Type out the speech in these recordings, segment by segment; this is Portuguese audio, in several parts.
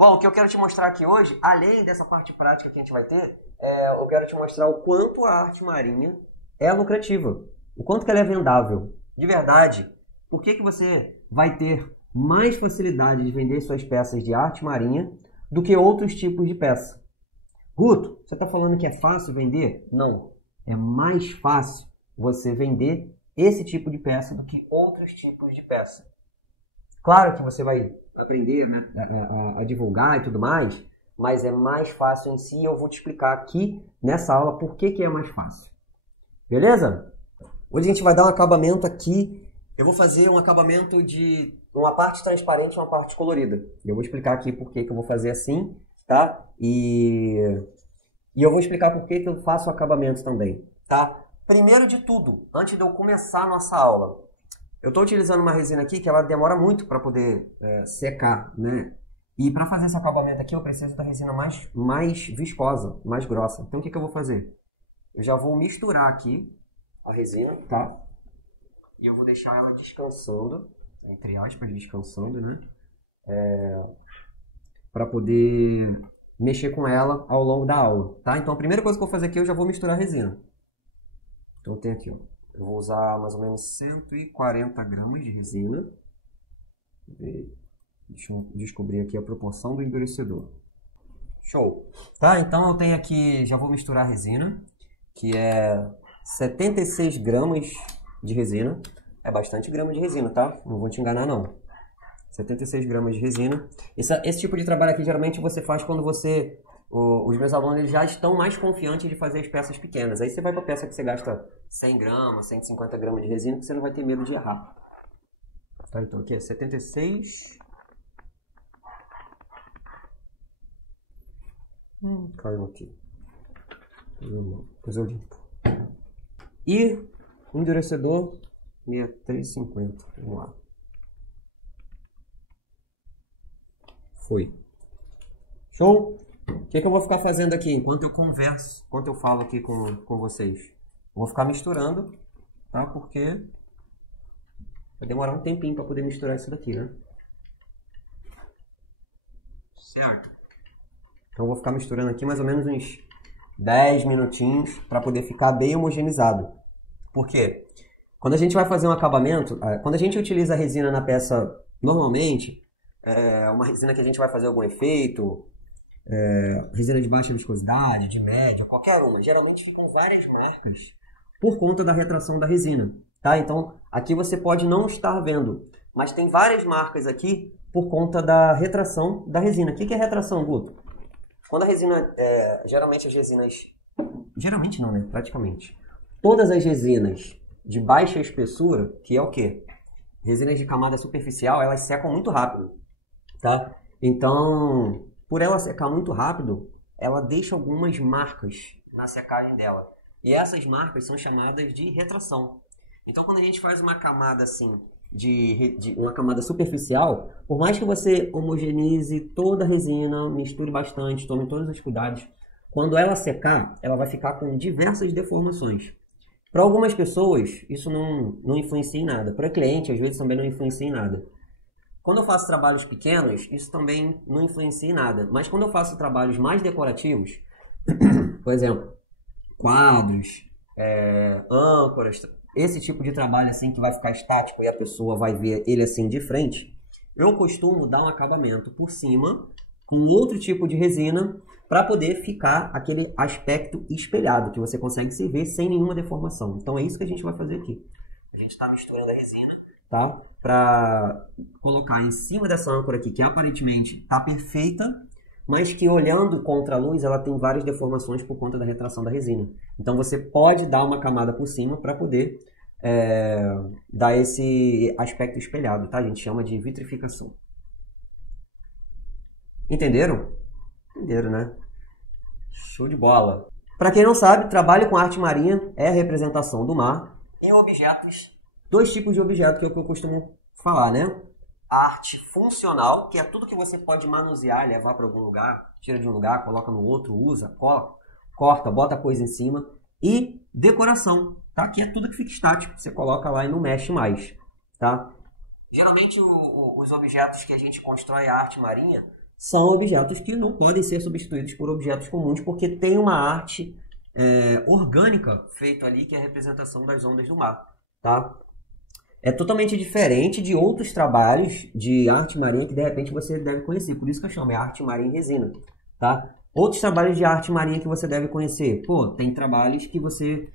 Bom, o que eu quero te mostrar aqui hoje, além dessa parte prática que a gente vai ter, eu quero te mostrar o quanto a arte marinha é lucrativa, o quanto que ela é vendável. De verdade, por que você vai ter mais facilidade de vender suas peças de arte marinha do que outros tipos de peça? Guto, você está falando que é fácil vender? Não, é mais fácil você vender esse tipo de peça do que outros tipos de peça. Claro que você vai aprender, né, a divulgar e tudo mais, mas é mais fácil em si. Eu vou te explicar aqui nessa aula por que é mais fácil. Beleza? Hoje a gente vai dar um acabamento aqui. Eu vou fazer um acabamento de uma parte transparente e uma parte colorida. Eu vou explicar aqui por que eu vou fazer assim, tá? E eu vou explicar por que eu faço o acabamento também, tá? Primeiro de tudo, antes de eu começar a nossa aula, eu estou utilizando uma resina aqui que ela demora muito para poder secar, né? E para fazer esse acabamento aqui eu preciso da resina mais viscosa, mais grossa. Então o que eu vou fazer? Eu já vou misturar aqui a resina, tá? E eu vou deixar ela descansando, entre aspas, descansando, né? Para poder mexer com ela ao longo da aula, tá? Então a primeira coisa que eu vou fazer aqui, eu já vou misturar a resina. Então eu tenho aqui, ó. Eu vou usar mais ou menos 140 gramas de resina. Deixa eu descobrir aqui a proporção do endurecedor. Show! Tá, então eu tenho aqui, já vou misturar a resina, que é 76 gramas de resina. É bastante grama de resina, tá? Não vou te enganar, não. 76 gramas de resina. Esse tipo de trabalho aqui, geralmente, você faz quando os meus alunos eles já estão mais confiantes de fazer as peças pequenas. Aí você vai para a peça que você gasta 100 gramas, 150 gramas de resina, que você não vai ter medo de errar. Tá, então aqui é 76. Caiu aqui. Depois eu limpo. E o endurecedor 63,50. Vamos lá. Foi. Show? O que eu vou ficar fazendo aqui enquanto eu converso, enquanto eu falo aqui com vocês? Eu vou ficar misturando, tá? Porque vai demorar um tempinho para poder misturar isso daqui, né? Certo. Então eu vou ficar misturando aqui mais ou menos uns 10 minutinhos para poder ficar bem homogeneizado. Por quê? Quando a gente vai fazer um acabamento, quando a gente utiliza a resina na peça normalmente, uma resina que a gente vai fazer algum efeito, resina de baixa viscosidade, de média, qualquer uma. Geralmente ficam várias marcas por conta da retração da resina, tá? Então, aqui você pode não estar vendo, mas tem várias marcas aqui por conta da retração da resina. O que é retração, Guto? Quando a resina, geralmente as resinas... Geralmente não, né? Praticamente. Todas as resinas de baixa espessura, que é o quê? Resinas de camada superficial, elas secam muito rápido, tá? Então... Por ela secar muito rápido, ela deixa algumas marcas na secagem dela. E essas marcas são chamadas de retração. Então, quando a gente faz uma camada assim, uma camada superficial, por mais que você homogeneize toda a resina, misture bastante, tome todos os cuidados, quando ela secar, ela vai ficar com diversas deformações. Para algumas pessoas, isso não influencia em nada. Para cliente, às vezes, também não influencia em nada. Quando eu faço trabalhos pequenos, isso também não influencia em nada. Mas quando eu faço trabalhos mais decorativos, por exemplo, quadros, âncoras, esse tipo de trabalho assim que vai ficar estático e a pessoa vai ver ele assim de frente, eu costumo dar um acabamento por cima com outro tipo de resina para poder ficar aquele aspecto espelhado, que você consegue se ver sem nenhuma deformação. Então é isso que a gente vai fazer aqui. A gente está misturando a resina, tá? Para colocar em cima dessa âncora aqui, que aparentemente está perfeita, mas que olhando contra a luz, ela tem várias deformações por conta da retração da resina. Então você pode dar uma camada por cima para poder dar esse aspecto espelhado, tá? A gente chama de vitrificação. Entenderam? Entenderam, né? Show de bola! Para quem não sabe, trabalho com arte marinha é a representação do mar em objetos. Dois tipos de objeto que é o que eu costumo falar, né? A arte funcional, que é tudo que você pode manusear, levar para algum lugar, tira de um lugar, coloca no outro, usa, corta, bota coisa em cima. E decoração, tá? Que é tudo que fica estático, você coloca lá e não mexe mais, tá? Geralmente os objetos que a gente constrói a arte marinha são objetos que não podem ser substituídos por objetos comuns, porque tem uma arte orgânica feita ali, que é a representação das ondas do mar, tá? É totalmente diferente de outros trabalhos de arte marinha que de repente você deve conhecer, por isso que eu chamo, é arte marinha em resina, tá? Outros trabalhos de arte marinha que você deve conhecer, pô, tem trabalhos que você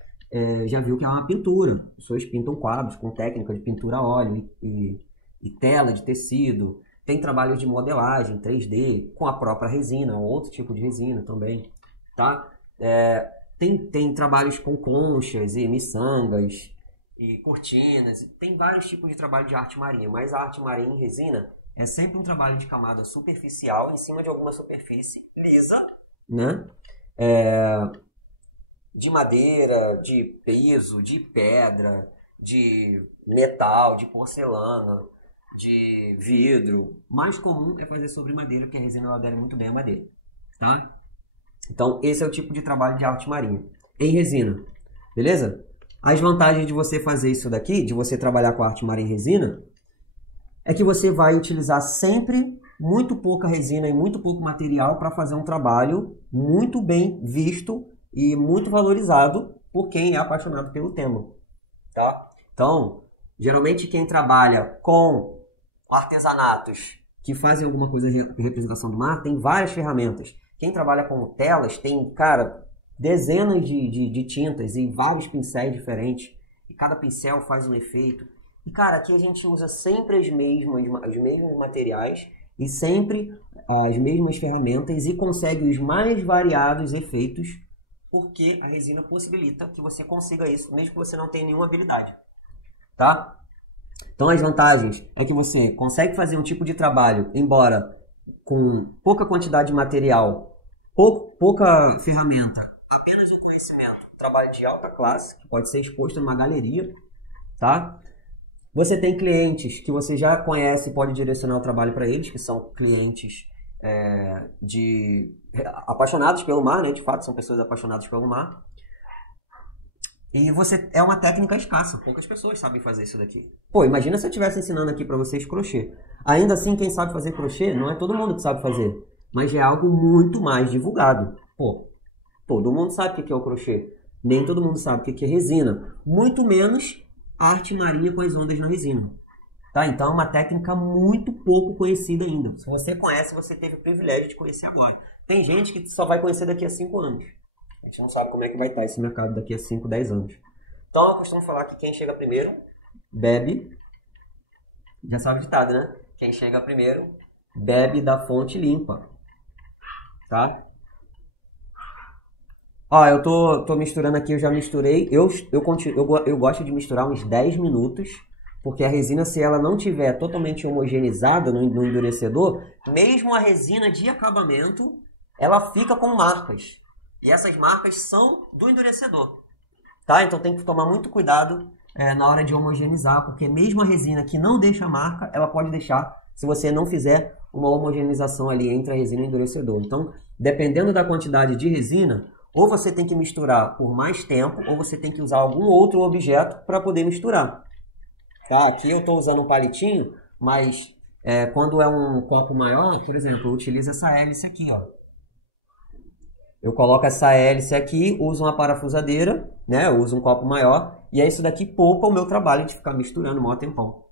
já viu que é uma pintura, as pessoas pintam quadros com técnica de pintura a óleo e tela de tecido. Tem trabalhos de modelagem 3D com a própria resina, ou outro tipo de resina também, tá? Tem trabalhos com conchas e miçangas e cortinas. Tem vários tipos de trabalho de arte marinha, mas a arte marinha em resina é sempre um trabalho de camada superficial em cima de alguma superfície lisa, né? De madeira, de piso, de pedra, de metal, de porcelana, de vidro. Mais comum é fazer sobre madeira, porque a resina ela adere muito bem à madeira, tá? Então, esse é o tipo de trabalho de arte marinha em resina, beleza? As vantagens de você fazer isso daqui, de você trabalhar com a arte marinha em resina, é que você vai utilizar sempre muito pouca resina e muito pouco material para fazer um trabalho muito bem visto e muito valorizado por quem é apaixonado pelo tema, tá? Então, geralmente quem trabalha com artesanatos que fazem alguma coisa de representação do mar tem várias ferramentas. Quem trabalha com telas tem, cara, dezenas de tintas e vários pincéis diferentes. E cada pincel faz um efeito. E, cara, aqui a gente usa sempre os mesmos materiais e sempre as mesmas ferramentas e consegue os mais variados efeitos, porque a resina possibilita que você consiga isso, mesmo que você não tenha nenhuma habilidade, tá? Então, as vantagens é que você consegue fazer um tipo de trabalho, embora com pouca quantidade de material, pouca ferramenta, apenas o conhecimento, trabalho de alta classe, que pode ser exposto numa galeria, tá? Você tem clientes que você já conhece e pode direcionar o trabalho para eles, que são clientes apaixonados pelo mar, né? De fato, são pessoas apaixonadas pelo mar. E é uma técnica escassa, poucas pessoas sabem fazer isso daqui. Pô, imagina se eu estivesse ensinando aqui para vocês crochê. Ainda assim, quem sabe fazer crochê não é todo mundo que sabe fazer, mas é algo muito mais divulgado. Pô, todo mundo sabe o que é o crochê. Nem todo mundo sabe o que é resina. Muito menos arte marinha com as ondas na resina. Tá? Então é uma técnica muito pouco conhecida ainda. Se você conhece, você teve o privilégio de conhecer agora. Tem gente que só vai conhecer daqui a 5 anos. A gente não sabe como é que vai estar esse mercado daqui a 5, 10 anos. Então eu costumo falar que quem chega primeiro, bebe. Já sabe o ditado, né? Quem chega primeiro, bebe da fonte limpa. Tá? Ó, eu tô misturando aqui, eu já misturei. Eu gosto de misturar uns 10 minutos, porque a resina, se ela não tiver totalmente homogeneizada no endurecedor, mesmo a resina de acabamento, ela fica com marcas. E essas marcas são do endurecedor, tá? Então tem que tomar muito cuidado na hora de homogeneizar, porque mesmo a resina que não deixa marca, ela pode deixar se você não fizer uma homogeneização ali entre a resina e o endurecedor. Então, dependendo da quantidade de resina, ou você tem que misturar por mais tempo, ou você tem que usar algum outro objeto para poder misturar. Tá? Aqui eu estou usando um palitinho, mas quando é um copo maior, por exemplo, eu utilizo essa hélice aqui, ó. Eu coloco essa hélice aqui, uso uma parafusadeira, né? Eu uso um copo maior, e aí isso daqui poupa o meu trabalho de ficar misturando o maior tempão.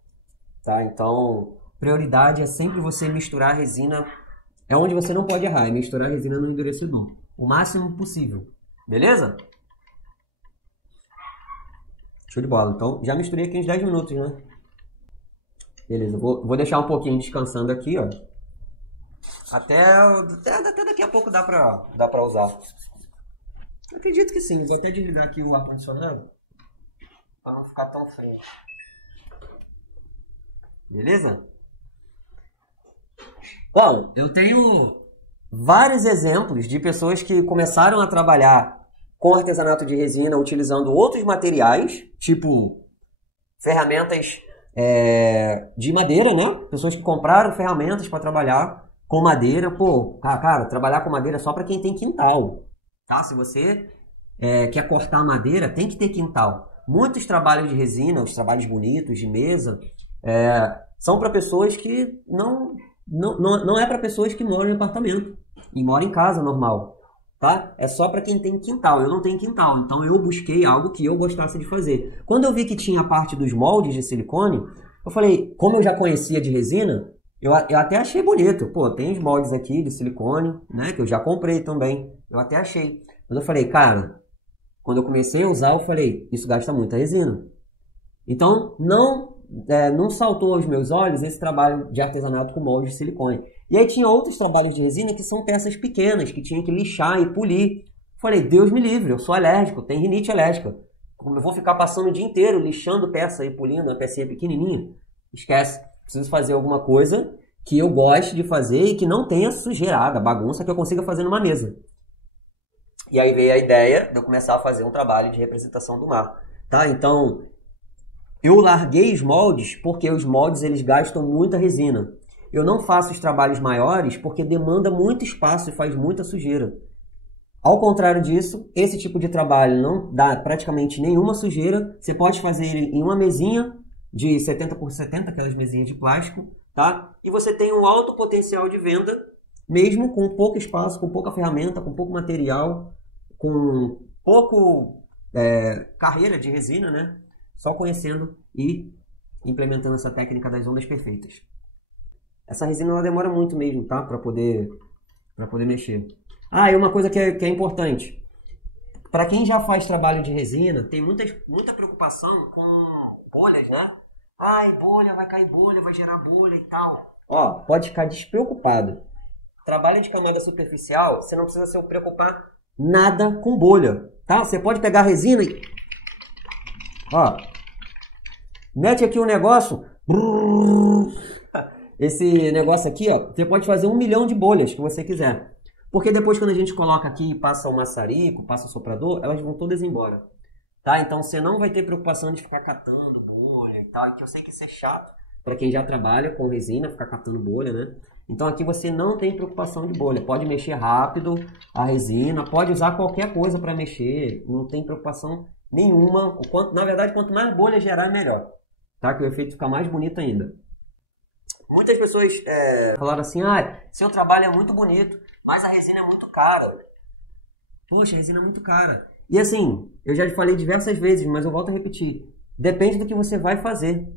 Tá? Então, prioridade é sempre você misturar a resina, é onde você não pode errar, é misturar a resina no endurecedor. O máximo possível. Beleza? Show de bola. Então, já misturei aqui uns 10 minutos, né? Beleza, vou deixar um pouquinho descansando aqui, ó. Até daqui a pouco dá pra usar. Eu acredito que sim. Vou até desligar aqui o ar-condicionado para não ficar tão frio. Beleza? Bom, eu tenho vários exemplos de pessoas que começaram a trabalhar com artesanato de resina utilizando outros materiais, tipo ferramentas de madeira, né? Pessoas que compraram ferramentas para trabalhar com madeira. Pô, cara, trabalhar com madeira é só para quem tem quintal, tá? Se você quer cortar madeira, tem que ter quintal. Muitos trabalhos de resina, os trabalhos bonitos, de mesa, são para pessoas que não não é para pessoas que moram em apartamento e moram em casa normal, tá? É só para quem tem quintal. Eu não tenho quintal, então eu busquei algo que eu gostasse de fazer. Quando eu vi que tinha a parte dos moldes de silicone, eu falei, como eu já conhecia de resina, eu até achei bonito. Pô, tem os moldes aqui de silicone, né, que eu já comprei também. Eu até achei. Mas eu falei, cara, quando eu comecei a usar, eu falei, isso gasta muita resina. Então, não saltou aos meus olhos esse trabalho de artesanato com molde de silicone. E aí tinha outros trabalhos de resina que são peças pequenas, que tinha que lixar e polir. Falei, Deus me livre, eu sou alérgico, tenho rinite alérgica. Eu vou ficar passando o dia inteiro lixando peça e polindo uma pecinha pequenininha? Esquece. Preciso fazer alguma coisa que eu goste de fazer e que não tenha sujeirada, bagunça, que eu consiga fazer numa mesa. E aí veio a ideia de eu começar a fazer um trabalho de representação do mar. Tá? Então, eu larguei os moldes porque os moldes eles gastam muita resina. Eu não faço os trabalhos maiores porque demanda muito espaço e faz muita sujeira. Ao contrário disso, esse tipo de trabalho não dá praticamente nenhuma sujeira. Você pode fazer ele em uma mesinha de 70 por 70, aquelas mesinhas de plástico, tá? E você tem um alto potencial de venda, mesmo com pouco espaço, com pouca ferramenta, com pouco material, com pouco carreira de resina, né? Só conhecendo e implementando essa técnica das ondas perfeitas. Essa resina ela demora muito mesmo, tá? Para poder mexer. Ah, e uma coisa que é importante. Para quem já faz trabalho de resina, tem muita preocupação com bolhas, né? Ai, bolha, vai cair bolha, vai gerar bolha e tal. Ó, pode ficar despreocupado. Trabalho de camada superficial, você não precisa se preocupar nada com bolha, tá? Você pode pegar a resina e... Ó, mete aqui um negócio... Esse negócio aqui, ó, você pode fazer 1 milhão de bolhas que você quiser. Porque depois quando a gente coloca aqui e passa o maçarico, passa o soprador, elas vão todas embora. Tá? Então você não vai ter preocupação de ficar catando bolha e tal. E que eu sei que isso é chato para quem já trabalha com resina, ficar catando bolha, né? Então aqui você não tem preocupação de bolha. Pode mexer rápido a resina, pode usar qualquer coisa para mexer. Não tem preocupação nenhuma. Na verdade, quanto mais bolha gerar, melhor. Tá? Que o efeito fica mais bonito ainda. Muitas pessoas falaram assim, seu trabalho é muito bonito, mas a resina é muito cara. Poxa, a resina é muito cara. E assim, eu já falei diversas vezes, mas eu volto a repetir. Depende do que você vai fazer.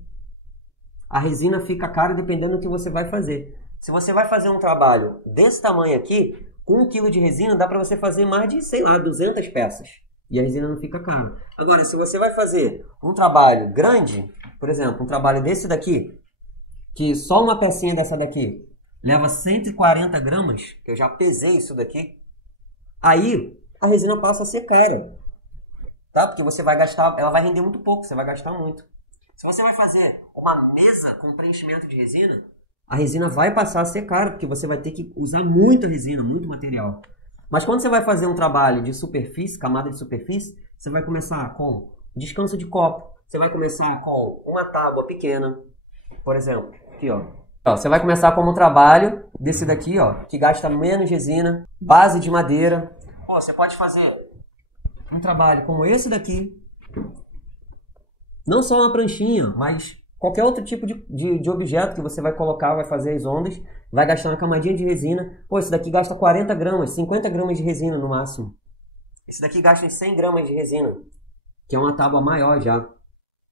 A resina fica cara dependendo do que você vai fazer. Se você vai fazer um trabalho desse tamanho aqui, com 1 kg de resina, dá para você fazer mais de, 200 peças. E a resina não fica cara. Agora, se você vai fazer um trabalho grande, por exemplo, um trabalho desse daqui, que só uma pecinha dessa daqui leva 140 gramas, que eu já pesei isso daqui, aí a resina passa a ser cara, tá? Porque você vai gastar, ela vai render muito pouco, você vai gastar muito. Se você vai fazer uma mesa com preenchimento de resina, a resina vai passar a ser cara, porque você vai ter que usar muita resina, muito material. Mas quando você vai fazer um trabalho de superfície, camada de superfície, você vai começar com descanso de copo, você vai começar com uma tábua pequena, por exemplo, aqui ó. Você vai começar como um trabalho desse daqui, ó, que gasta menos resina, base de madeira. Você pode fazer um trabalho como esse daqui, não só uma pranchinha, mas qualquer outro tipo de objeto que você vai colocar, vai fazer as ondas, vai gastar uma camadinha de resina. Esse daqui gasta 40 gramas, 50 gramas de resina no máximo. Esse daqui gasta 100 gramas de resina, que é uma tábua maior já.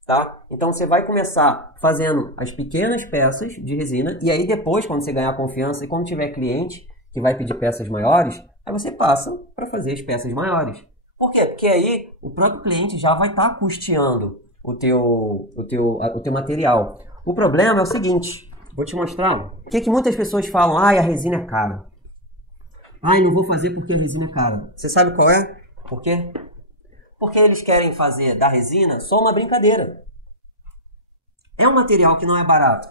Tá? Então você vai começar fazendo as pequenas peças de resina e aí depois, quando você ganhar confiança e quando tiver cliente que vai pedir peças maiores, aí você passa para fazer as peças maiores. Por quê? Porque aí o próprio cliente já vai estar custeando o teu material. O problema é o seguinte, vou te mostrar. O que muitas pessoas falam? A resina é cara. Não vou fazer porque a resina é cara. Você sabe qual é? Por quê? Porque eles querem fazer da resina só uma brincadeira. É um material que não é barato.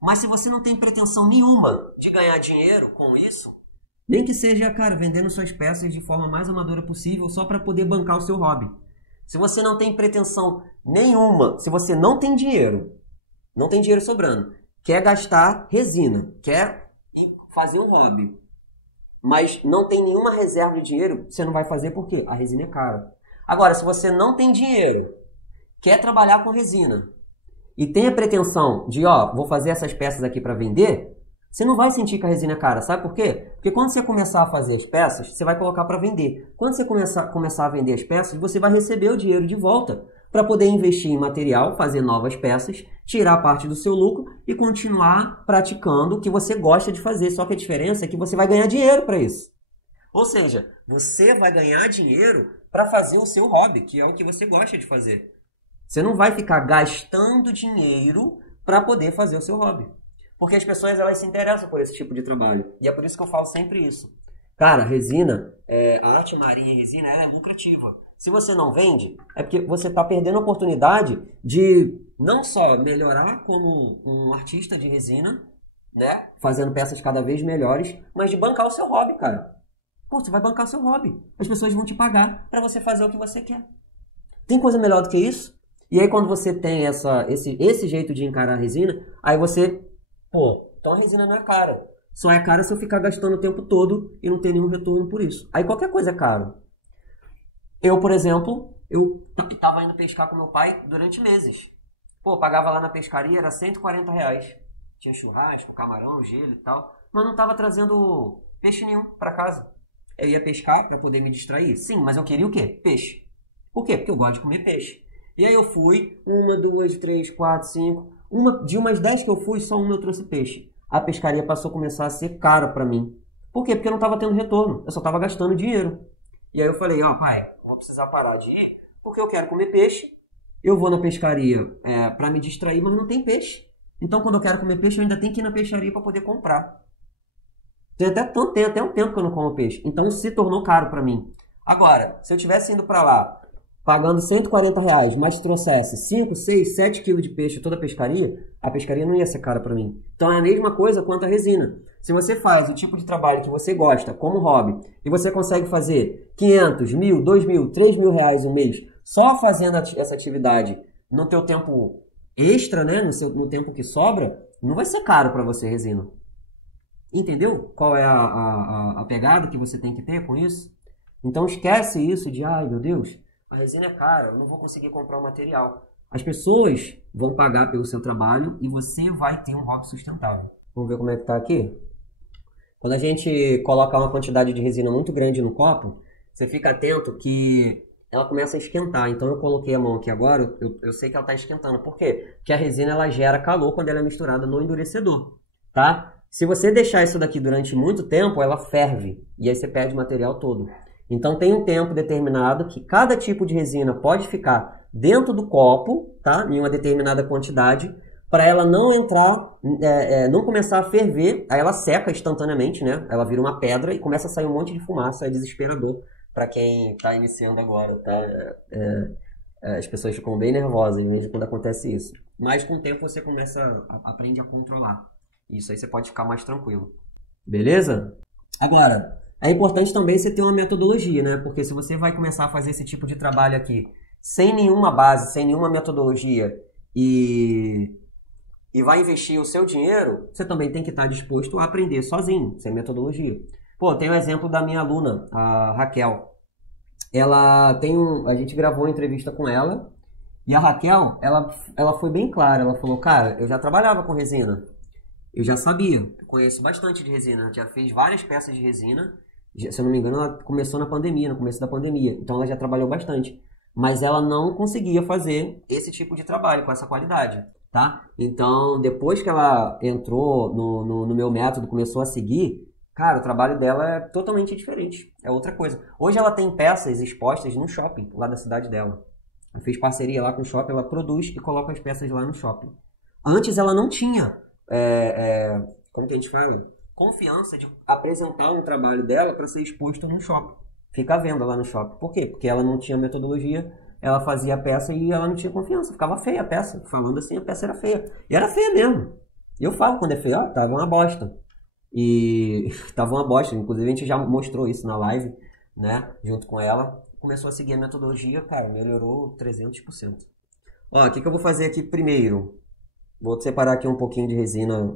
Mas se você não tem pretensão nenhuma de ganhar dinheiro com isso, nem que seja, cara, vendendo suas peças de forma mais amadora possível só para poder bancar o seu hobby. Se você não tem pretensão nenhuma, se você não tem dinheiro sobrando, quer gastar resina, quer fazer um hobby, mas não tem nenhuma reserva de dinheiro, você não vai fazer porque a resina é cara. Agora, se você não tem dinheiro, quer trabalhar com resina e tem a pretensão de, vou fazer essas peças aqui para vender, Você não vai sentir que a resina é cara, sabe por quê? Porque quando você começar a fazer as peças, você vai colocar para vender. Quando você começar a vender as peças, você vai receber o dinheiro de volta para poder investir em material, fazer novas peças, tirar parte do seu lucro e continuar praticando o que você gosta de fazer. Só que a diferença é que você vai ganhar dinheiro para isso. Ou seja, você vai ganhar dinheiro para fazer o seu hobby, que é o que você gosta de fazer. Você não vai ficar gastando dinheiro para poder fazer o seu hobby. Porque as pessoas elas se interessam por esse tipo de trabalho. E é por isso que eu falo sempre isso. Cara, resina, a arte marinha e resina é lucrativa. Se você não vende, é porque você está perdendo a oportunidade de não só melhorar como um artista de resina, né? Fazendo peças cada vez melhores, mas de bancar o seu hobby, cara. Pô, você vai bancar o seu hobby. As pessoas vão te pagar para você fazer o que você quer. Tem coisa melhor do que isso? E aí quando você tem esse jeito de encarar a resina, aí você... Pô, então a resina não é cara. Só é cara se eu ficar gastando o tempo todo e não ter nenhum retorno por isso. Aí qualquer coisa é caro. Eu, por exemplo, eu tava indo pescar com meu pai durante meses. Pô, pagava lá na pescaria, era R$140. Tinha churrasco, camarão, gelo e tal. Mas não tava trazendo peixe nenhum pra casa. Eu ia pescar pra poder me distrair? Sim, mas eu queria o quê? Peixe. Por quê? Porque eu gosto de comer peixe. E aí eu fui, 1, 2, 3, 4, 5... de umas 10 que eu fui, só uma eu trouxe peixe. A pescaria passou a começar a ser cara pra mim. Por quê? Porque eu não estava tendo retorno. Eu só estava gastando dinheiro. E aí eu falei, ó, pai, vou precisar parar de ir, porque eu quero comer peixe. Eu vou na pescaria pra me distrair, mas não tem peixe. Então quando eu quero comer peixe, eu ainda tenho que ir na peixaria para poder comprar. Tem até um tempo que eu não como peixe. Então se tornou caro pra mim. Agora, se eu tivesse indo pra lá, pagando R$140, mas trouxesse 5, 6, 7 quilos de peixe toda a pescaria não ia ser cara para mim. Então é a mesma coisa quanto a resina. Se você faz o tipo de trabalho que você gosta, como hobby, e você consegue fazer 500, 1.000, 2.000, 3.000 reais um mês, só fazendo essa atividade no teu tempo extra, né, no tempo que sobra, não vai ser caro para você resina. Entendeu qual é a pegada que você tem que ter com isso? Então esquece isso de, ai meu Deus, a resina é cara, eu não vou conseguir comprar o material. As pessoas vão pagar pelo seu trabalho e você vai ter um hobby sustentável. Vamos ver como é que tá aqui? Quando a gente coloca uma quantidade de resina muito grande no copo, você fica atento que ela começa a esquentar. Então eu coloquei a mão aqui agora, eu sei que ela está esquentando. Por quê? Porque a resina ela gera calor quando ela é misturada no endurecedor, tá? Se você deixar isso daqui durante muito tempo, ela ferve e aí você perde o material todo. Então tem um tempo determinado que cada tipo de resina pode ficar dentro do copo, tá? Em uma determinada quantidade, para ela não entrar, não começar a ferver, aí ela seca instantaneamente, né? Ela vira uma pedra e começa a sair um monte de fumaça, é desesperador para quem está iniciando agora, tá? As pessoas ficam bem nervosas mesmo quando acontece isso. Mas com o tempo você aprende a controlar. Isso aí você pode ficar mais tranquilo. Beleza? Agora, é importante também você ter uma metodologia, né? Porque se você vai começar a fazer esse tipo de trabalho aqui sem nenhuma base, sem nenhuma metodologia e vai investir o seu dinheiro, você também tem que estar disposto a aprender sozinho, sem metodologia. Pô, tem o exemplo da minha aluna, a Raquel. A gente gravou uma entrevista com ela e a Raquel, ela foi bem clara.Ela falou, cara, eu já trabalhava com resina. Eu já sabia, eu conheço bastante de resina, já fez várias peças de resina. Se eu não me engano, ela começou no começo da pandemia, então ela já trabalhou bastante. Mas ela não conseguia fazer esse tipo de trabalho com essa qualidade, tá? Então, depois que ela entrou no meu método, começou a seguir, cara, o trabalho dela é totalmente diferente, é outra coisa. Hoje ela tem peças expostas no shopping, lá da cidade dela. Ela fez parceria lá com o shopping, ela produz e coloca as peças lá no shopping. Antes ela não tinha... como que a gente fala? Confiança de apresentar um trabalho dela para ser exposto no shopping. Fica à venda lá no shopping. Por quê? Porque ela não tinha metodologia, ela fazia a peça e ela não tinha confiança. Ficava feia a peça. Falando assim, a peça era feia. E era feia mesmo. Eu falo quando é feio, ó, tava uma bosta. E tava uma bosta. Inclusive a gente já mostrou isso na live, né? Junto com ela. Começou a seguir a metodologia, cara, melhorou 300%. Ó, o que eu vou fazer aqui primeiro? Vou separar aqui um pouquinho de resina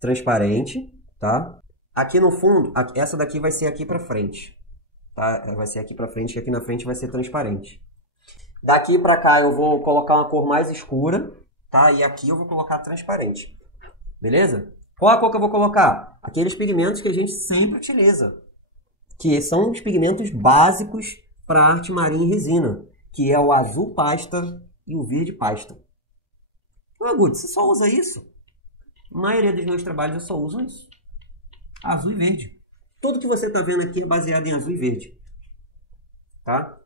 transparente, tá? Aqui no fundo, essa daqui vai ser aqui pra frente, tá? Vai ser aqui pra frente e aqui na frente vai ser transparente. Daqui pra cá eu vou colocar uma cor mais escura, tá? E aqui eu vou colocar transparente, beleza? Qual a cor que eu vou colocar? Aqueles pigmentos que a gente sempre utiliza, que são os pigmentos básicos para arte marinha e resina, que é o azul pasta e o verde pasta. Não, Guto, você só usa isso? A maioria dos meus trabalhos eu só uso isso. Azul e verde. Tudo que você está vendo aqui é baseado em azul e verde. Tá?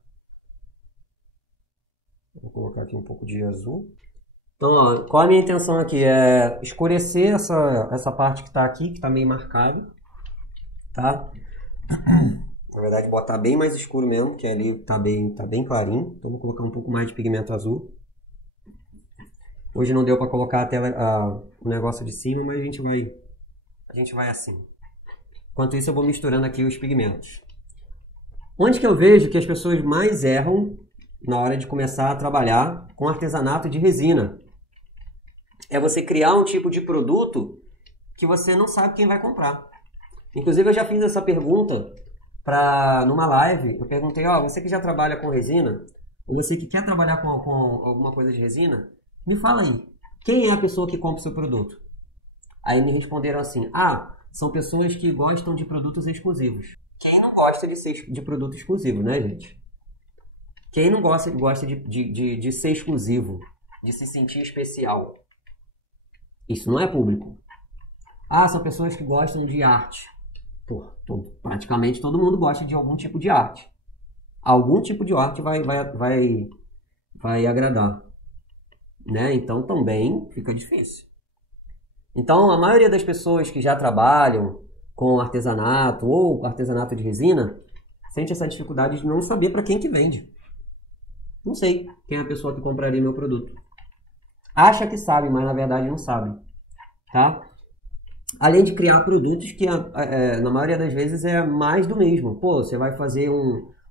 Vou colocar aqui um pouco de azul. Então, ó, qual a minha intenção aqui? É escurecer essa parte que está aqui, que está meio marcado. Tá? Na verdade, botar bem mais escuro mesmo, que ali está bem clarinho. Então, vou colocar um pouco mais de pigmento azul. Hoje não deu para colocar o negócio de cima, mas a gente vai assim. Enquanto isso, eu vou misturando aqui os pigmentos. Onde que eu vejo que as pessoas mais erram na hora de começar a trabalhar com artesanato de resina? É você criar um tipo de produto que você não sabe quem vai comprar. Inclusive, eu já fiz essa pergunta numa live. Eu perguntei, você que já trabalha com resina, ou você que quer trabalhar com alguma coisa de resina, me fala aí, quem é a pessoa que compra o seu produto? Aí me responderam assim, são pessoas que gostam de produtos exclusivos. Quem não gosta de produto exclusivo, né, gente? Quem não gosta de ser exclusivo, de se sentir especial? Isso não é público. São pessoas que gostam de arte. Praticamente todo mundo gosta de algum tipo de arte. Algum tipo de arte vai agradar. Né? Então também fica difícil. Então a maioria das pessoas que já trabalham com artesanato ou artesanato de resina sente essa dificuldade de não saber para quem que vende. Não sei quem é a pessoa que compraria meu produto. Acha que sabe, mas na verdade não sabe. Tá? Além de criar produtos que na maioria das vezes é mais do mesmo. Você vai fazer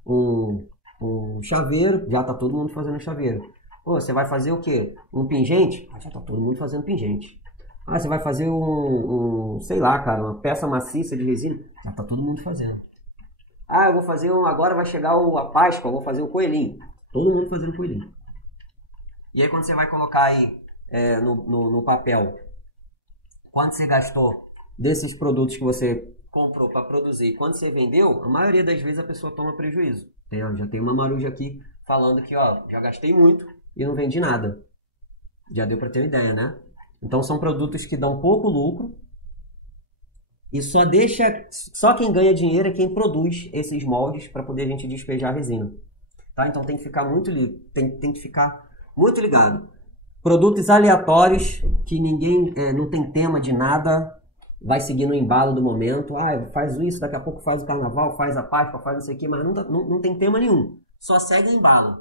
um chaveiro, já tá todo mundo fazendo chaveiro. Você vai fazer o quê? Um pingente? Já tá todo mundo fazendo pingente. Você vai fazer sei lá, cara, uma peça maciça de resina? Já tá todo mundo fazendo. Eu vou fazer agora vai chegar a Páscoa, eu vou fazer o coelhinho. Todo mundo fazendo coelhinho. E aí quando você vai colocar aí no papel, quanto você gastou desses produtos que você comprou para produzir, quando você vendeu, a maioria das vezes a pessoa toma prejuízo. Já tem uma maruja aqui falando que, já gastei muito e não vendi nada. Já deu para ter uma ideia, né? Então são produtos que dão pouco lucro e só quem ganha dinheiro é quem produz esses moldes para poder a gente despejar a resina. Tá? Então tem que ficar tem que ficar muito ligado. Produtos aleatórios que ninguém não tem tema de nada, vai seguir no embalo do momento. Faz isso, daqui a pouco faz o carnaval, faz a Páscoa, faz não sei o que, mas não tem tema nenhum. Só segue o embalo.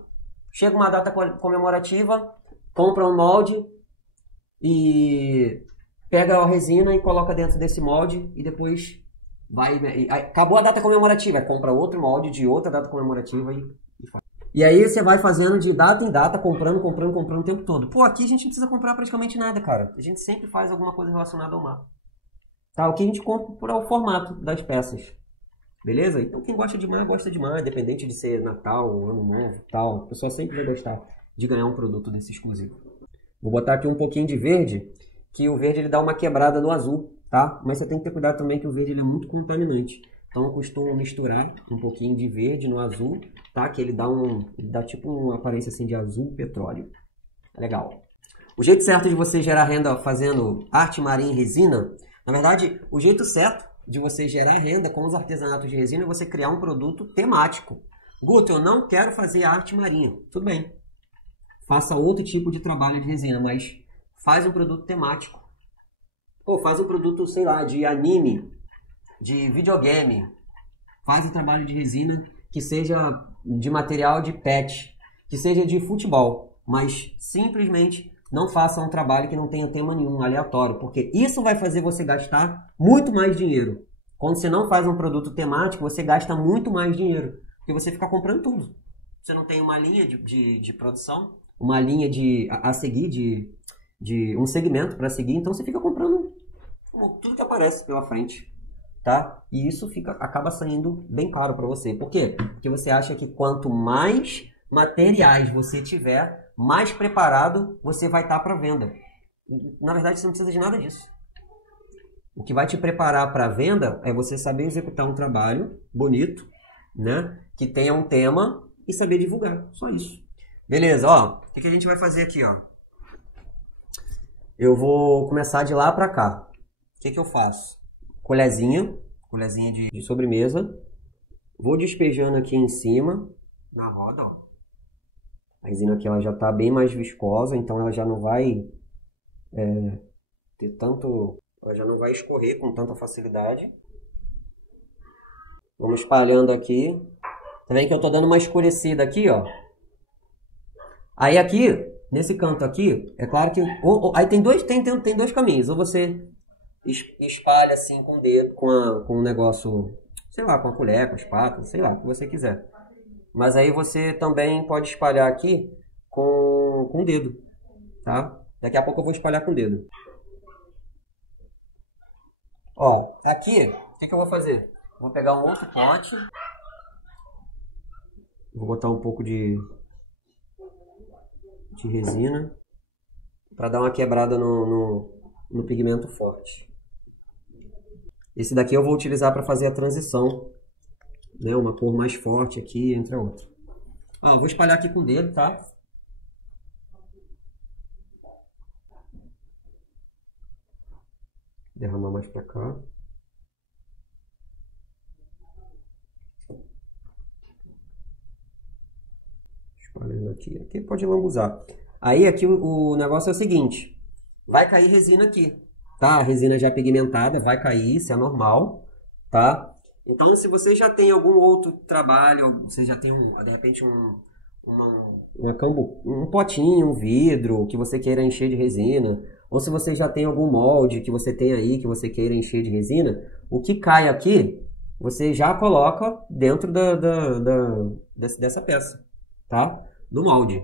Chega uma data comemorativa, compra um molde e pega a resina e coloca dentro desse molde e depois acabou a data comemorativa, compra outro molde de outra data comemorativa e faz. E aí você vai fazendo de data em data, comprando o tempo todo. Aqui a gente não precisa comprar praticamente nada, cara. A gente sempre faz alguma coisa relacionada ao mar. Tá? O que a gente compra é o formato das peças. Beleza? Então quem gosta de mar, independente de ser Natal, Ano Novo, tal. A pessoa sempre vai gostar de ganhar um produto desse exclusivo. Vou botar aqui um pouquinho de verde, que o verde ele dá uma quebrada no azul, tá? Mas você tem que ter cuidado também que o verde ele é muito contaminante. Então eu costumo misturar um pouquinho de verde no azul, tá? Que ele dá tipo uma aparência assim de azul petróleo. Legal. O jeito certo de você gerar renda fazendo arte marinha e resina, na verdade, o jeito certo de você gerar renda com os artesanatos de resina é você criar um produto temático. Guto, eu não quero fazer arte marinha. Tudo bem. Faça outro tipo de trabalho de resina, mas faz um produto temático. Faz um produto, sei lá, de anime, de videogame. Faz um trabalho de resina que seja de material de pet, que seja de futebol, mas simplesmente não faça um trabalho que não tenha tema nenhum, aleatório, porque isso vai fazer você gastar muito mais dinheiro. Quando você não faz um produto temático, você gasta muito mais dinheiro, porque você fica comprando tudo. Você não tem uma linha de produção, uma linha a seguir, de um segmento para seguir, então você fica comprando tudo que aparece pela frente. Tá? E isso acaba saindo bem caro para você. Por quê? Porque você acha que quanto mais materiais você tiver, mais preparado você vai estar para venda. Na verdade, você não precisa de nada disso. O que vai te preparar para a venda é você saber executar um trabalho bonito, né? Que tenha um tema e saber divulgar. Só isso. Beleza, ó. O que a gente vai fazer aqui, ó? Eu vou começar de lá para cá. O que eu faço? Colherzinha de sobremesa. Vou despejando aqui em cima, na roda, ó. A resina aqui ela já está bem mais viscosa, então ela já não vai ter tanto... Ela já não vai escorrer com tanta facilidade. Vamos espalhando aqui. Tá vendo que eu tô dando uma escurecida aqui, ó. Aí aqui, nesse canto aqui, é claro que... aí tem dois caminhos. Ou você espalha assim com o dedo, com um negócio... Sei lá, com a colher, com a espátula, sei lá, o que você quiser. Mas aí você também pode espalhar aqui com o dedo, tá? Daqui a pouco eu vou espalhar com o dedo. Ó, aqui, o que eu vou fazer? Vou pegar um outro pote. Vou botar um pouco de resina para dar uma quebrada no pigmento forte. Esse daqui eu vou utilizar para fazer a transição, né? Uma cor mais forte aqui entre a outra. Ah, vou espalhar aqui com o dedo, tá? Derramar mais para cá. Espalhando aqui. Aqui pode lambuzar. Aí aqui o negócio é o seguinte. Vai cair resina aqui, tá? A resina já pigmentada vai cair, isso é normal, tá? Então se você já tem algum outro trabalho, você já tem de repente um potinho, um vidro que você queira encher de resina, ou se você já tem algum molde que você tem aí, que você queira encher de resina, o que cai aqui, você já coloca dentro dessa peça, tá? Do molde.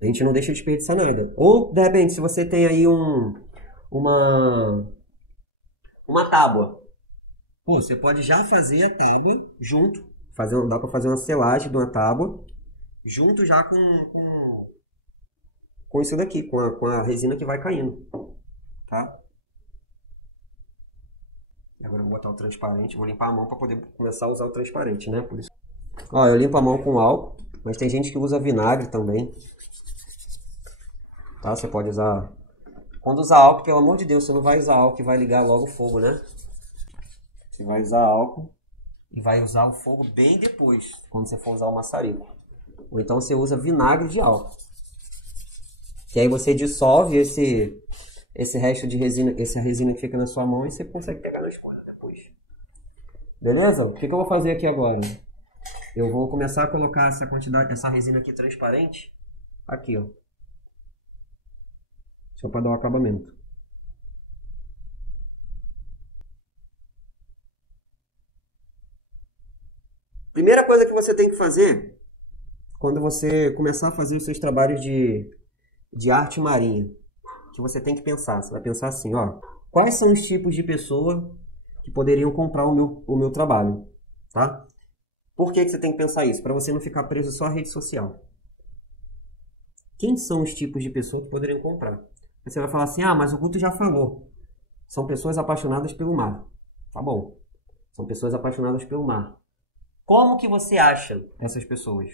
A gente não deixa desperdiçar nada. Ou, de repente, se você tem aí uma tábua, pô, você pode já fazer a tábua junto. Dá para fazer uma selagem de uma tábua junto já com isso daqui, com a resina que vai caindo, tá? Agora eu vou botar o transparente, vou limpar a mão para poder começar a usar o transparente, né? Por isso. Ó, eu limpo a mão com álcool, mas tem gente que usa vinagre também, tá? Você pode usar... Quando usar álcool, pelo amor de Deus, você não vai usar álcool e vai ligar logo o fogo, né? Você vai usar álcool e vai usar o fogo bem depois, quando você for usar o maçarico. Ou então você usa vinagre de álcool. Que aí você dissolve esse resto de resina, essa resina que fica na sua mão e você consegue pegar na esponja depois. Beleza? O que eu vou fazer aqui agora? Eu vou começar a colocar essa resina aqui transparente aqui, ó. Só para dar um acabamento. Primeira coisa que você tem que fazer quando você começar a fazer os seus trabalhos de arte marinha, que você tem que pensar. Você vai pensar assim, ó, quais são os tipos de pessoa que poderiam comprar o meu trabalho, tá? Por que você tem que pensar isso? Para você não ficar preso só à rede social. Quem são os tipos de pessoa que poderiam comprar? Você vai falar assim, ah, mas o Guto já falou. São pessoas apaixonadas pelo mar. Tá bom. São pessoas apaixonadas pelo mar. Como que você acha essas pessoas?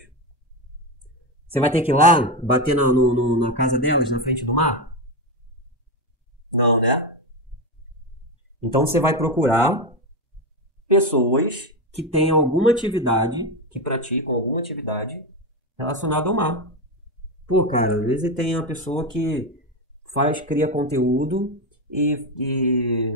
Você vai ter que ir lá, bater na casa delas, na frente do mar? Não, né? Então você vai procurar pessoas que tenham alguma atividade, que praticam alguma atividade relacionada ao mar. Pô, cara, às vezes tem uma pessoa que cria conteúdo e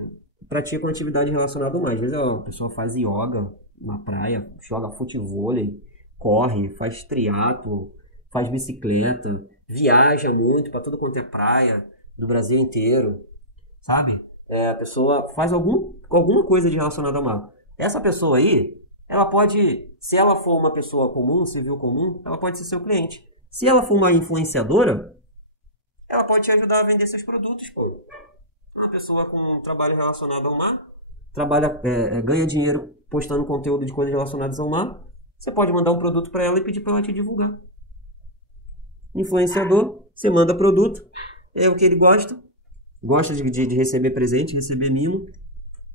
pratica uma atividade relacionada ao mar. Às vezes a pessoa faz yoga na praia, joga futevôlei, corre, faz triatlo, faz bicicleta, viaja muito para tudo quanto é praia do Brasil inteiro, sabe? A pessoa faz alguma coisa relacionada ao mar. Essa pessoa aí, ela pode, se ela for uma pessoa comum, civil comum, ela pode ser seu cliente. Se ela for uma influenciadora, ela pode te ajudar a vender seus produtos, pô. Uma pessoa com um trabalho relacionado ao mar, ganha dinheiro postando conteúdo de coisas relacionadas ao mar, você pode mandar um produto para ela e pedir para ela te divulgar. Influenciador, você manda produto, é o que ele gosta, gosta de receber presente, receber mimo.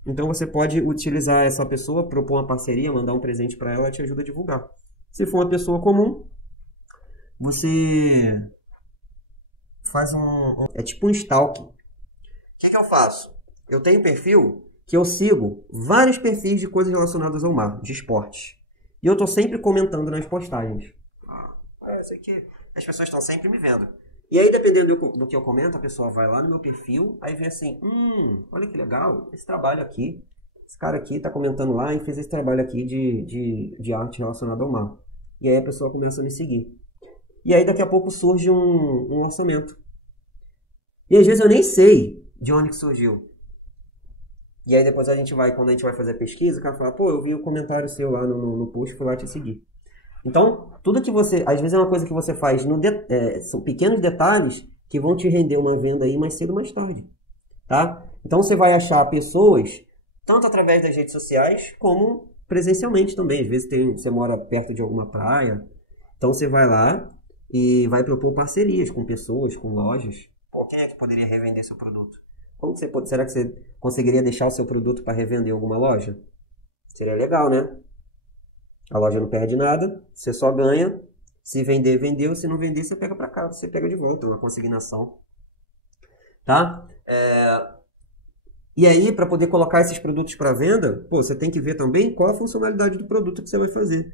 Então você pode utilizar essa pessoa, propor uma parceria, mandar um presente para ela te ajuda a divulgar. Se for uma pessoa comum, você faz é tipo um stalking. O que eu faço? Eu tenho um perfil que eu sigo vários perfis de coisas relacionadas ao mar, de esportes. E eu estou sempre comentando nas postagens. Isso aqui. As pessoas estão sempre me vendo. E aí, dependendo do que eu comento, a pessoa vai lá no meu perfil, aí vê assim, olha que legal, esse trabalho aqui, esse cara aqui tá comentando lá e fez esse trabalho aqui de arte relacionada ao mar. E aí a pessoa começa a me seguir. E aí daqui a pouco surge um orçamento. E às vezes eu nem sei de onde que surgiu. E aí depois quando a gente vai fazer a pesquisa, o cara fala, pô, eu vi o comentário seu lá no post, fui lá te seguir. Então, tudo que você... Às vezes é uma coisa que você faz... são pequenos detalhes que vão te render uma venda aí mais cedo ou mais tarde. Tá? Então, você vai achar pessoas, tanto através das redes sociais, como presencialmente também. Às vezes você mora perto de alguma praia. Então, você vai lá e vai propor parcerias com pessoas, com lojas. Pô, quem é que poderia revender seu produto? Será que você conseguiria deixar o seu produto para revender em alguma loja? Seria legal, né? A loja não perde nada, você só ganha. Se vender, vendeu. Se não vender, você pega para casa, você pega de volta, uma consignação. Tá? E aí, para poder colocar esses produtos para venda, pô, você tem que ver também qual a funcionalidade do produto que você vai fazer.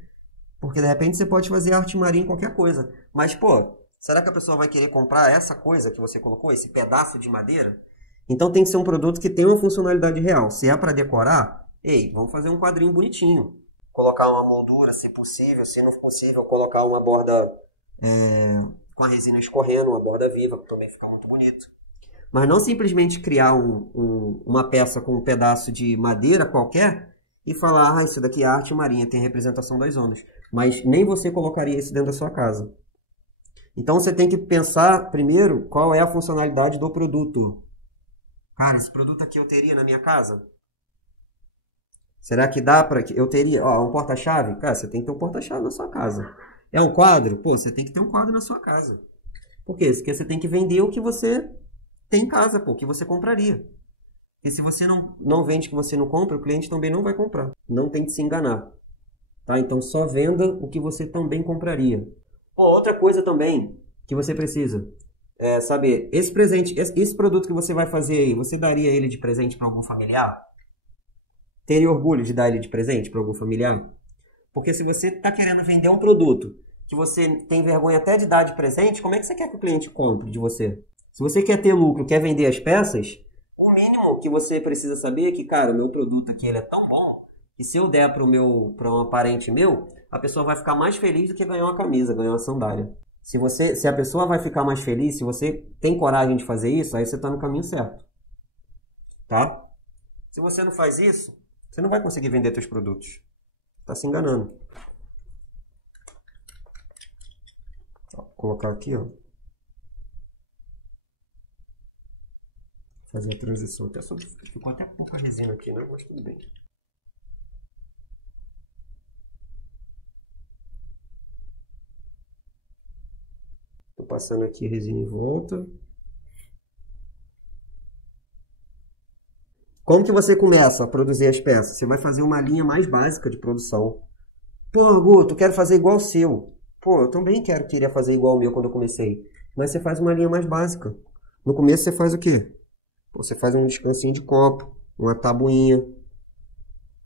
Porque de repente você pode fazer arte marinha em qualquer coisa. Mas, pô, será que a pessoa vai querer comprar essa coisa que você colocou, esse pedaço de madeira? Então tem que ser um produto que tenha uma funcionalidade real. Se é para decorar, vamos fazer um quadrinho bonitinho. Colocar uma moldura, se possível. Se não for possível, colocar uma borda com a resina escorrendo, uma borda viva, que também fica muito bonito. Mas não simplesmente criar uma peça com um pedaço de madeira qualquer e falar, isso daqui é arte marinha, tem representação das ondas. Mas nem você colocaria isso dentro da sua casa. Então você tem que pensar primeiro qual é a funcionalidade do produto. Cara, esse produto aqui eu teria na minha casa? Será que dá para que eu teria, um porta-chave? Cara, você tem que ter um porta-chave na sua casa. É um quadro? Pô, você tem que ter um quadro na sua casa. Por quê? Porque você tem que vender o que você tem em casa, pô, o que você compraria. E se você não vende o que você não compra, o cliente também não vai comprar. Não tem que se enganar. Tá? Então só venda o que você também compraria. Pô, outra coisa também que você precisa é saber, esse produto que você vai fazer aí, você daria ele de presente para algum familiar? Teria orgulho de dar ele de presente para algum familiar? Porque se você está querendo vender um produto que você tem vergonha até de dar de presente, como é que você quer que o cliente compre de você? Se você quer ter lucro, quer vender as peças, o mínimo que você precisa saber é que, cara, o meu produto aqui ele é tão bom que se eu der para um parente meu, a pessoa vai ficar mais feliz do que ganhar uma camisa, ganhar uma sandália. Se a pessoa vai ficar mais feliz, se você tem coragem de fazer isso, aí você está no caminho certo. Tá? Se você não faz isso, você não vai conseguir vender seus produtos. Está se enganando. Vou colocar aqui, ó. Fazer a transição. Ficou até pouca resina aqui, né? Mas tudo bem. Tô passando aqui a resina em volta. Como que você começa a produzir as peças? Você vai fazer uma linha mais básica de produção. Pô, Guto, eu quero fazer igual o seu. Pô, eu também queria fazer igual o meu quando eu comecei. Mas você faz uma linha mais básica. No começo você faz o quê? Pô, você faz um descansinho de copo, uma tabuinha.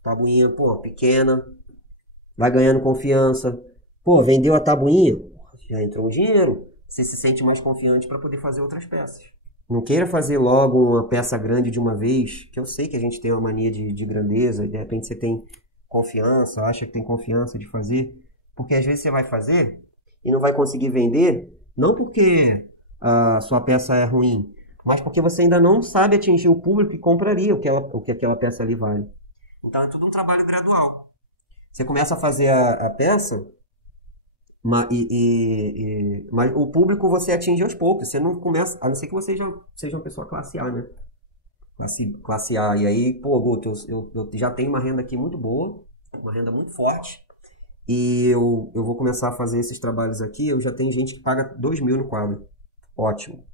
Tabuinha, pô, pequena. Vai ganhando confiança. Pô, vendeu a tabuinha, já entrou um dinheiro. Você se sente mais confiante para poder fazer outras peças. Não queira fazer logo uma peça grande de uma vez, que eu sei que a gente tem uma mania de grandeza, e de repente você tem confiança, acha que tem confiança de fazer, porque às vezes você vai fazer e não vai conseguir vender, não porque a sua peça é ruim, mas porque você ainda não sabe atingir o público que compraria o que aquela peça ali vale. Então é tudo um trabalho gradual. Você começa a fazer a peça, mas o público você atinge aos poucos. Você não começa, a não ser que você seja uma pessoa classe A, né? Classe A. E aí, pô, Guto, eu já tenho uma renda aqui muito boa, uma renda muito forte. E eu vou começar a fazer esses trabalhos aqui. Eu já tenho gente que paga 2.000 no quadro. Ótimo.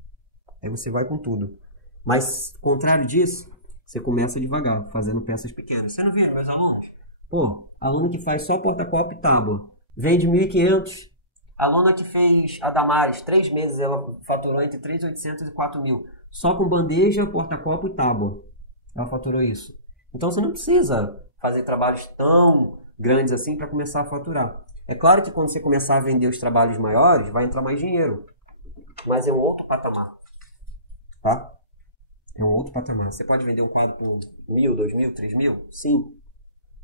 Aí você vai com tudo. Mas, ao contrário disso, você começa devagar, fazendo peças pequenas. Você não vê meus alunos? Pô, aluno que faz só porta-copo e tábua, vende 1.500. Aluna que fez a Damares, 3 meses, ela faturou entre 3.800 e 4.000. Só com bandeja, porta-copo e tábua. Ela faturou isso. Então você não precisa fazer trabalhos tão grandes assim para começar a faturar. É claro que quando você começar a vender os trabalhos maiores, vai entrar mais dinheiro. Mas é um outro patamar. Tá? É um outro patamar. Você pode vender um quadro por 1.000, 2.000, 3.000? Sim.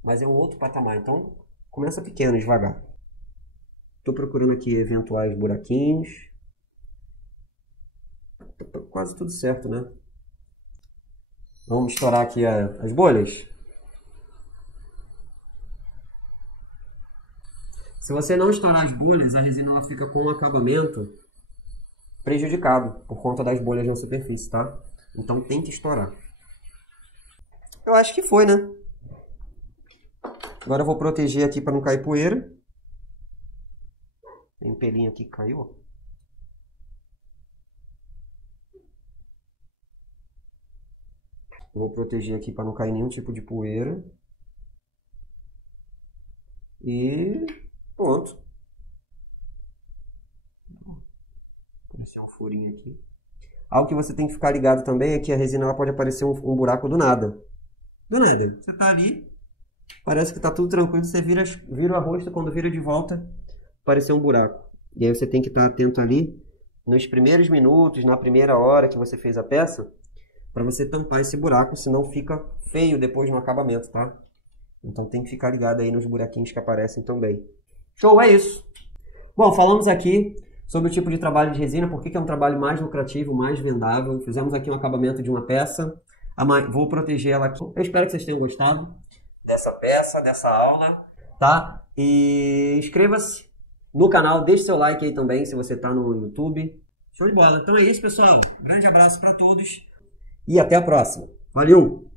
Mas é um outro patamar. Então, começa pequeno, devagar. Estou procurando aqui eventuais buraquinhos. Tá quase tudo certo, né? Vamos estourar aqui as bolhas. Se você não estourar as bolhas, a resina ela fica com um acabamento prejudicado por conta das bolhas na superfície, tá? Então tem que estourar. Eu acho que foi, né? Agora eu vou proteger aqui para não cair poeira. Tem um pelinho aqui que caiu. Vou proteger aqui para não cair nenhum tipo de poeira. E pronto. Apareceu um furinho aqui. Algo que você tem que ficar ligado também é que a resina ela pode aparecer um buraco do nada. Do nada. Você tá ali, parece que tá tudo tranquilo, você vira o rosto, quando vira de volta, apareceu um buraco. E aí você tem que estar atento ali, nos primeiros minutos, na primeira hora que você fez a peça, para você tampar esse buraco, senão fica feio depois no acabamento, tá? Então tem que ficar ligado aí nos buraquinhos que aparecem também. Show, é isso. Bom, falamos aqui sobre o tipo de trabalho de resina, por que é um trabalho mais lucrativo, mais vendável. Fizemos aqui um acabamento de uma peça. Vou proteger ela aqui. Eu espero que vocês tenham gostado dessa peça, dessa aula, tá? E inscreva-se no canal, deixe seu like aí também, se você está no YouTube. Show de bola. Então é isso, pessoal. Grande abraço para todos e até a próxima. Valeu!